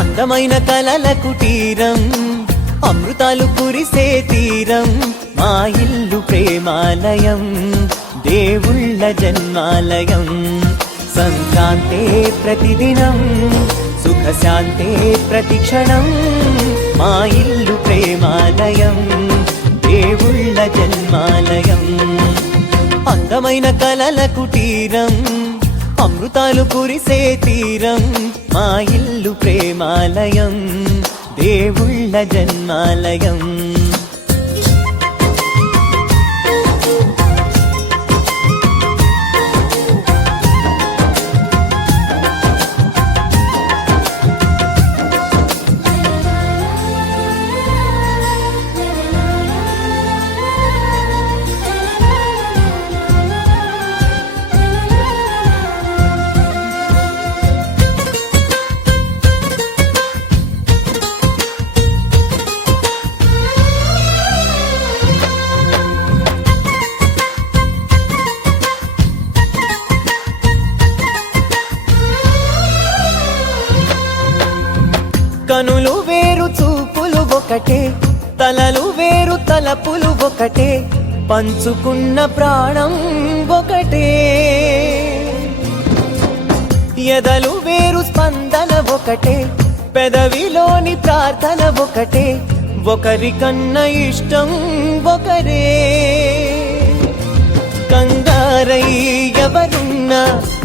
అందమైన కలల కుటీరం, అమృతాలు కురిసే తీరం, మా ఇల్లు ప్రేమాలయం, దేవుళ్ళ జన్మాలయం. సంక్రాంతే ప్రతిదినం, సుఖశాంతే ప్రతిక్షణం, మా ఇల్లు ప్రేమాలయం, దేవుళ్ళ జన్మాలయం. అందమైన కలల కుటీరం, అమృతాలు కురిసే తీరం, మా ఇల్లు ప్రేమాలయం, దేవుళ్ళ జన్మాలయం. కనులు వేరు చూపులు ఒకటే, తలలు వేరు తలపులు ఒకటే, పంచుకున్న ప్రాణం ఒకటే. ఎదలు వేరు స్పందన ఒకటే, పెదవిలోని ప్రార్థన ఒకటే, ఒకరికన్నా ఇష్టం ఒకరే. కంగారై ఎవరున్నా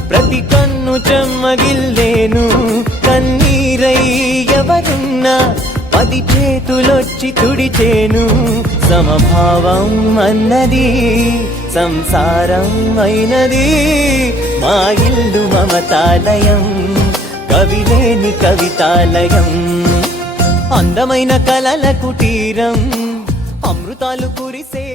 ప్రతి కన్ను చెమ్మగిల్లేను, కన్నీరై ఎవరున్నా 10 చేతులొచ్చి తుడిచేను. సమభావం అన్నది సంసారం అయినది, మా ఇల్లు మమతాలయం, కవిలేని కవితాలయం. అందమైన కలల కుటీరం, అమృతాలు కురిసే